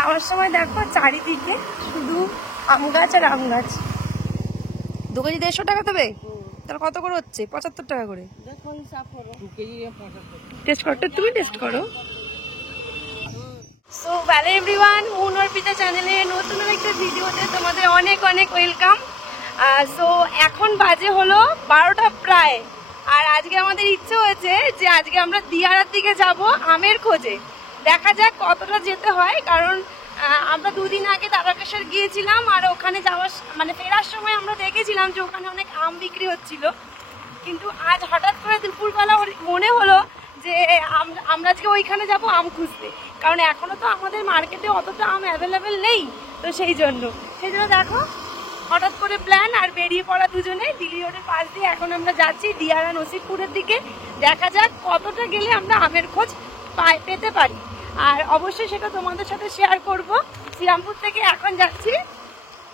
যাওয়ার সময় দেখো চারিদিকে শুধু আম গাছ আর আম গাছ। দু কেজি 150 টাকা দেবে? তাহলে কত করে হচ্ছে? 75 টাকা করে। টেস্ট করো, তুমি টেস্ট করো। So hello everyone, moon Arpita চ্যানেলে নতুন একটা ভিডিওতে তোমাদের অনেক অনেক ওয়েলকাম। সো এখন বাজে হলো 12টা প্রায়, আর আজকে আমাদের ইচ্ছে হয়েছে যে আজকে আমরা দিয়ারার দিকে যাব আমের খোঁজে। দেখা যাক কতটা যেতে হয়, কারণ আমরা দুদিন আগে তারকেশ্বর গিয়েছিলাম, আর ওখানে যাওয়ার মানে ফেরার সময় আমরা দেখেছিলাম যে ওখানে অনেক আম বিক্রি হচ্ছিল। কিন্তু আজ হঠাৎ করে দুপুরবেলা মনে হলো যে আমরা আজকে ওইখানে যাব আম খুঁজতে, কারণ এখনো তো আমাদের মার্কেটে অতটা আম অ্যাভেলেবেল নেই। তো সেই জন্য দেখো হঠাৎ করে প্ল্যান, আর বেরিয়ে পড়া দুজনে দিল্লি রোডের পাশ দিয়ে এখন আমরা যাচ্ছি দিয়ারা নসিবপুরের দিকে। দেখা যাক কতটা গেলে আমরা আমের খোঁজ পেতে পারি, আর অবশ্যই সেটা তোমাদের সাথে শেয়ার করব। শ্রীরামপুর থেকে এখন যাচ্ছি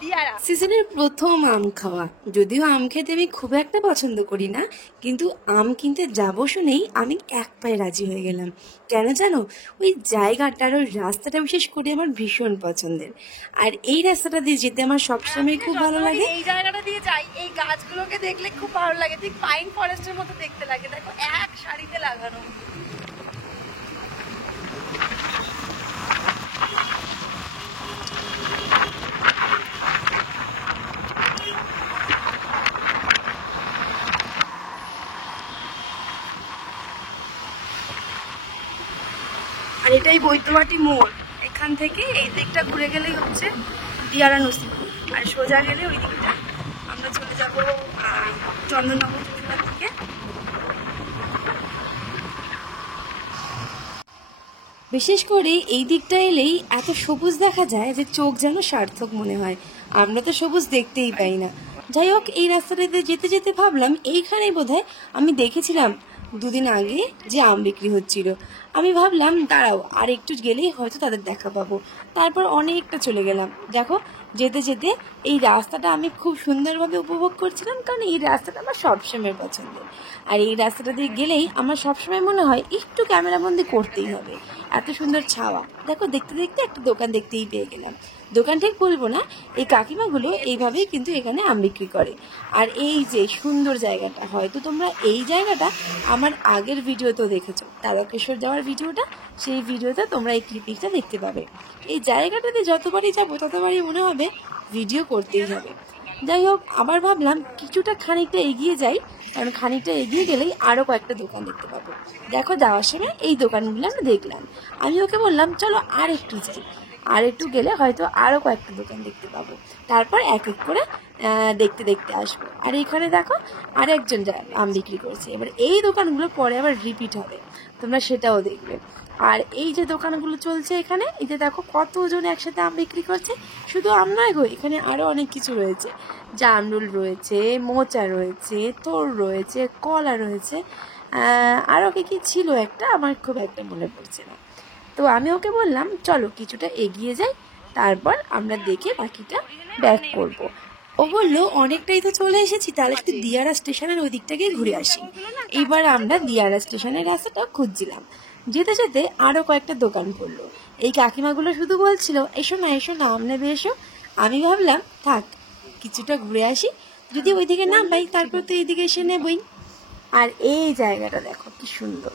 দিয়ারা। সিজনের প্রথম আম খাওয়া, যদিও আম খেতে আমি খুব একটা পছন্দ করি না, কিন্তু আম কিনতে যাবো শুনেই আমি এক পায়ে রাজি হয়ে গেলাম। কেন জানো? ওই জায়গাটার ওই রাস্তাটা বিশেষ করে আমার ভীষণ পছন্দের, আর এই রাস্তাটা দিয়ে যেতে আমার সবসময় খুব ভালো লাগে। এই জায়গাটা দিয়ে যাই, এই গাছগুলোকে দেখলে খুব ভালো লাগে, ঠিক পাইন ফরেস্টের মতো দেখতে লাগে। দেখো এক সারিতে লাগানো। আর এটাই বৈদ্যবাটি মোড়। এখান থেকে এই দিকটা ঘুরে গেলেই হচ্ছে দিয়ারা নসিবপুর, আর সোজা গেলে ওই দিকটা আমরা চলে যাব চন্দননগর দিকে। বিশেষ করে এই দিকটা এলেই এত সবুজ দেখা যায় যে চোখ যেন সার্থক মনে হয়। আমরা তো সবুজ দেখতেই পাই না। যাই হোক, এই রাস্তাটাতে যেতে যেতে ভাবলাম এইখানেই বোধহয় আমি দেখেছিলাম দুদিন আগে যে আম বিক্রি হচ্ছিল। আমি ভাবলাম দাঁড়াও, আর একটু গেলেই হয়তো তাদের দেখা পাবো। তারপর অনেকটা চলে গেলাম। দেখো যেতে যেতে এই রাস্তাটা আমি খুব সুন্দরভাবে উপভোগ করছিলাম, কারণ এই রাস্তাটা আমার সবসময় পছন্দের। আর এই রাস্তাটা দিয়ে গেলেই আমার সবসময় মনে হয় একটু ক্যামেরাবন্দি করতেই হবে, এত সুন্দর ছাওয়া। দেখো দেখতে দেখতে একটা দোকান দেখতেই পেয়ে গেলাম। দোকান ঠিক বলবো না, এই কাকিমাগুলো এইভাবেই কিন্তু এখানে আম বিক্রি করে। আর এই যে সুন্দর জায়গাটা, হয়তো তোমরা এই জায়গাটা আমার আগের ভিডিওতেও দেখেছো, তারকেশ্বর যাওয়ার ভিডিওটা, সেই ভিডিওতে তোমরা এই ক্লিপিংটা দেখতে পাবে। এই জায়গাটাতে যতবারই যাবো ততবারই মনে হবে ভিডিও করতেই হবে। যাই হোক, আবার ভাবলাম কিছুটা খানিকটা এগিয়ে যাই, কারণ খানিকটা এগিয়ে গেলেই আরও কয়েকটা দোকান দেখতে পাবো। দেখো যাওয়ার সময় এই দোকানগুলো আমরা দেখলাম। আমি ওকে বললাম চলো আর একটু যাই, আর একটু গেলে হয়তো আরও কয়েকটা দোকান দেখতে পাবো, তারপর এক এক করে দেখতে দেখতে আসবো। আর এখানে দেখো আর একজন আম বিক্রি করছে। এবার এই দোকানগুলো পরে আবার রিপিট হবে, তোমরা সেটাও দেখবে। আর এই যে দোকানগুলো চলছে এখানে, এই যে দেখো কতজন একসাথে আম বিক্রি করছে। শুধু আম নয় গো, এখানে আরও অনেক কিছু রয়েছে। জামরুল রয়েছে, মোচা রয়েছে, তোড় রয়েছে, কলা রয়েছে, আরও কি ছিল একটা, আমার খুব একটা মনে পড়ছে না। তো আমি ওকে বললাম চলো কিছুটা এগিয়ে যাই, তারপর আমরা দেখে বাকিটা ব্যাক করব। ও বললো অনেকটাই তো চলে এসেছি, তাহলে একটু দিয়ারা স্টেশনের ওই দিকটাকে ঘুরে আসি। এইবার আমরা দিয়ারা স্টেশনের রাস্তাটা খুঁজছিলাম। যেতে যেতে আরও কয়েকটা দোকান পড়লো। এই কাকিমাগুলো শুধু বলছিল এসো না এসো না, আম নেবে এসো। আমি ভাবলাম থাক কিছুটা ঘুরে আসি, যদি ওইদিকে না পাই তারপর তো এইদিকে এসে নেবই। আর এই জায়গাটা দেখো কি সুন্দর।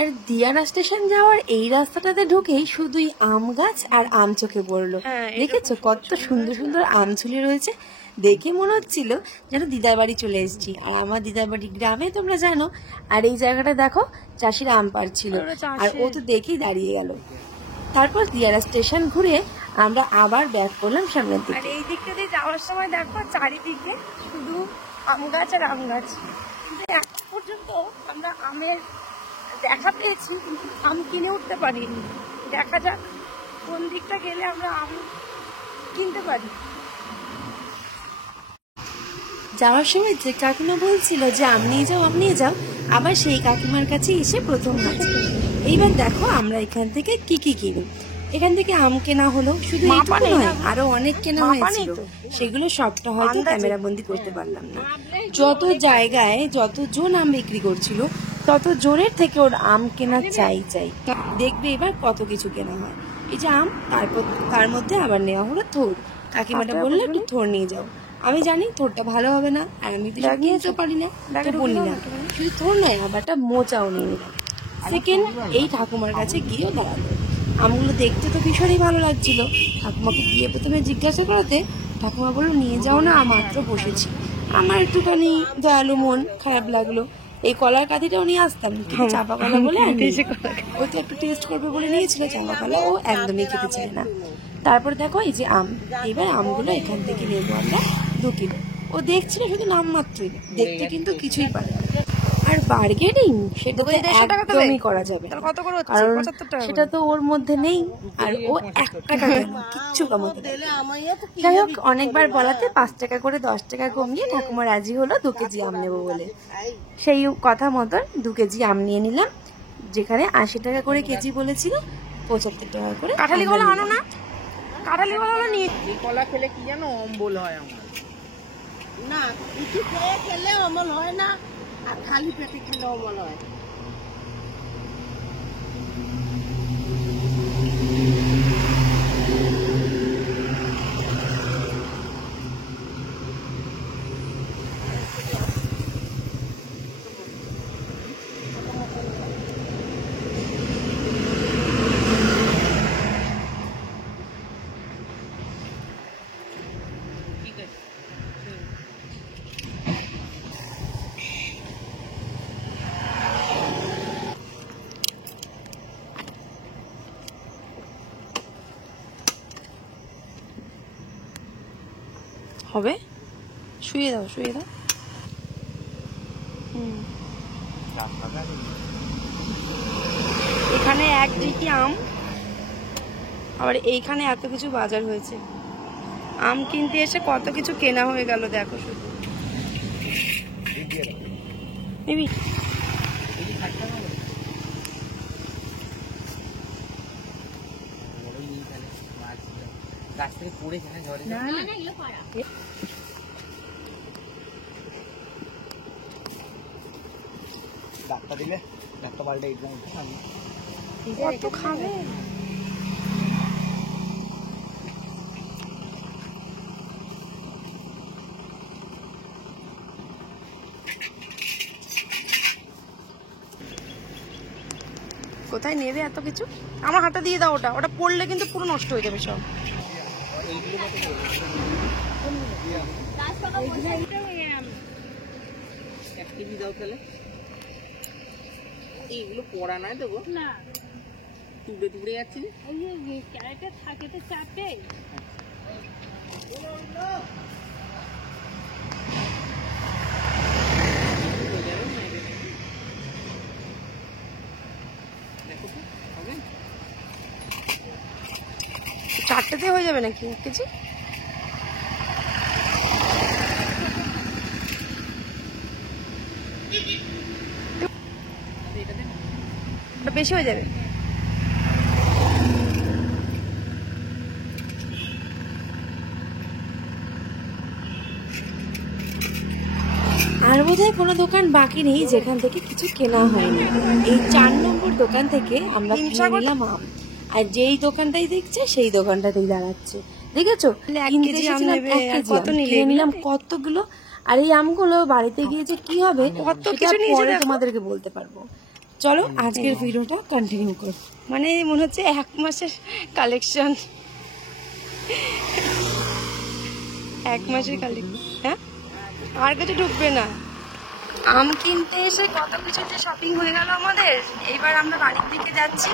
আর দিয়ারা স্টেশন যাওয়ার এই রাস্তাটাতে ঢুকেই শুধুই আম গাছ আর আম চোখে পড়লো। দেখেছো কত সুন্দর সুন্দর আম ঝুলে রয়েছে, দেখে মনে হচ্ছিল যেন দিদার বাড়ি চলে এসেছি। আর আমার দিদার বাড়ি গ্রামে, তোমরা জানো। আর এই জায়গাটা দেখো চাষিরা আম পাড়ছিল, আর ও তো দেখেই দাঁড়িয়ে গেল। তারপর দিয়ারা স্টেশন ঘুরে আমরা আবার ব্যাক করলাম সামনের দিকে। আর এই দিকটা দিয়ে যাওয়ার সময় দেখো চারিদিকে শুধু আম গাছ আর আম গাছ। কিন্তু এখন পর্যন্ত আমরা আমের দেখা পেয়েছি, কিন্তু আম কিনে উঠতে পারিনি। দেখা যাক কোন দিকটা গেলে আমরা আম কিনতে পারি। যাওয়ার সময় যে কাকিমা বলছিল যে আম নিয়ে যাও আম নিয়ে যাও, আবার সেই কাকিমার কাছে এসে প্রথম হাজির। এইবার দেখো আমরা এখান থেকে কি কি কিনি। এখান থেকে আম কেনা হলো, শুধু এইটুকু নয় আরো অনেক কেনা হয়েছিল, সেগুলো সবটা হয়তো ক্যামেরা বন্দি করতে পারলাম না। যত জায়গায় যতজন আম বিক্রি করছিল তত জনের থেকে ওর আম কেনা চাই চাই। দেখবে এবার কত কিছু কেনা হয়। এই যে আম, তারপর তার মধ্যে আবার নেওয়া হলো থোড়। কাকিমাটা বললো একটু থোড় নিয়ে যাও। আমি জানি থোড়টা ভালো হবে না, আর আমি তো নিয়েও পারি না, তো বলি না। শুধু থোড় নয়, আবার একটা মোচাও নিয়ে নিলাম। সেকেন্ড, এই ঠাকুমার কাছে গিয়েও দাঁড়ালো। আমগুলো দেখতে তো ভীষণই ভালো লাগছিল। ঠাকুমাকে গিয়ে প্রথমে জিজ্ঞাসা করাতে ঠাকুমা বললো নিয়ে যাও না, মাত্র বসেছি। আমার একটুখানি দয়ালু মন, খারাপ লাগলো। এই কলার কাঠিটাও নিয়ে আসতাম, কিন্তু চাপা কলা বলে ও তো একটু টেস্ট করবে বলে নিয়েছিল চাপা কলা, ও একদমই খেতে চায় না। তারপর দেখো এই যে আম, এবার আমগুলো এখান থেকে নেবো আমরা 2 কিলো। ও দেখছিল শুধু নাম মাত্রই, দেখতে কিন্তু কিছুই পারে না। আর বার্গেনিং সেটা তো একদমই করা যাবে না, কারণ সেটা তো ওর মধ্যে নেই, আর ও 1 টাকা কেন কিচ্ছু কমাতে দেবে না। যাই হোক, অনেকবার বলাতে 5 টাকা করে 10 টাকা কমিয়ে ঠাকুমা রাজি হলো 2 কেজি আম নেবো বলে। সেই কথা মতন 2 কেজি আম নিয়ে নিলাম, যেখানে 80 টাকা করে কেজি বলেছিল, 75 টাকা করে। কাঁঠালি কলা আনো না, কাঁঠালি কলা নিয়ে। কলা খেলে কি জানো অম্বল হয় আমার না, কিছু খেয়ে খেলে অম্বল হয় না, আর খালি পেটে খেলে অম্বল হয়। হবে, শুয়ে দাও, শুয়ে দাও। এখানে 1 ডিকি আম, আবার এইখানে এত কিছু বাজার হয়েছে। আম কিনতে এসে কত কিছু কেনা হয়ে গেল, দেখো শুধু। গাছ থেকে পড়েছে না ঝড়ে? না না, এগুলো পাড়া। ডাক্তার দিলে ডাক্তার পাল্টে একদম কত খাবে? কোথায় নেবে এত কিছু? আমার হাতে দিয়ে দাও, ওটা ওটা পড়লে কিন্তু পুরো নষ্ট হয়ে যাবে সব। এইগুলো পড়া নয় দেবো না, তুলে তুলে যাচ্ছে। ওই যে ক্যারেটে থাকে তো চাপে। চারটেতে হয়ে যাবে নাকি 1 কেজি? ওটা বেশি হয়ে যাবে। আর বোধহয় কোনো দোকান বাকি নেই যেখান থেকে কিছু কেনা হয়নি। এই 4 নম্বর দোকান থেকে আমরা কিনে নিলাম আম, আর যেই দোকানটাই দেখছে সেই দোকানটাতেই দাঁড়াচ্ছে। দেখেছো, 1 কেজি আম নেবে, কত নিলাম কতগুলো। আর এই আমগুলো বাড়িতে গিয়ে যে কি হবে কত কিছু পরে তোমাদেরকে বলতে পারবো। চলো আজকের ভিডিওটা কন্টিনিউ করি। মানে মনে হচ্ছে 1 মাসের কালেকশন, 1 মাসের কালেকশন। হ্যাঁ, আর কিছু ঢুকবে না। আম কিনতে এসে কত কিছু যে শপিং হয়ে গেল আমাদের। এইবার আমরা বাড়ির দিকে যাচ্ছি,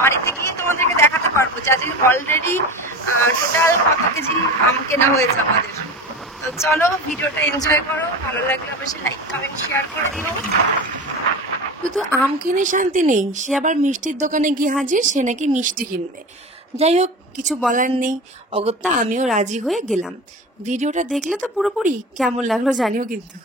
বাড়িতে গিয়ে তোমাদেরকে দেখাতে পারবো যে আজকে অলরেডি টোটাল কত কেজি আম কেনা হয়েছে আমাদের। তো চলো ভিডিওটা এনজয় করো, ভালো লাগলে অবশ্যই লাইক কমেন্ট শেয়ার করে দিও। শুধু আম কিনে শান্তি নেই, সে আবার মিষ্টির দোকানে গিয়ে হাজির, সে নাকি মিষ্টি কিনবে। যাই হোক, কিছু বলার নেই, অগত্যা আমিও রাজি হয়ে গেলাম। ভিডিওটা দেখলে তো পুরোপুরি কেমন লাগলো জানিও কিন্তু।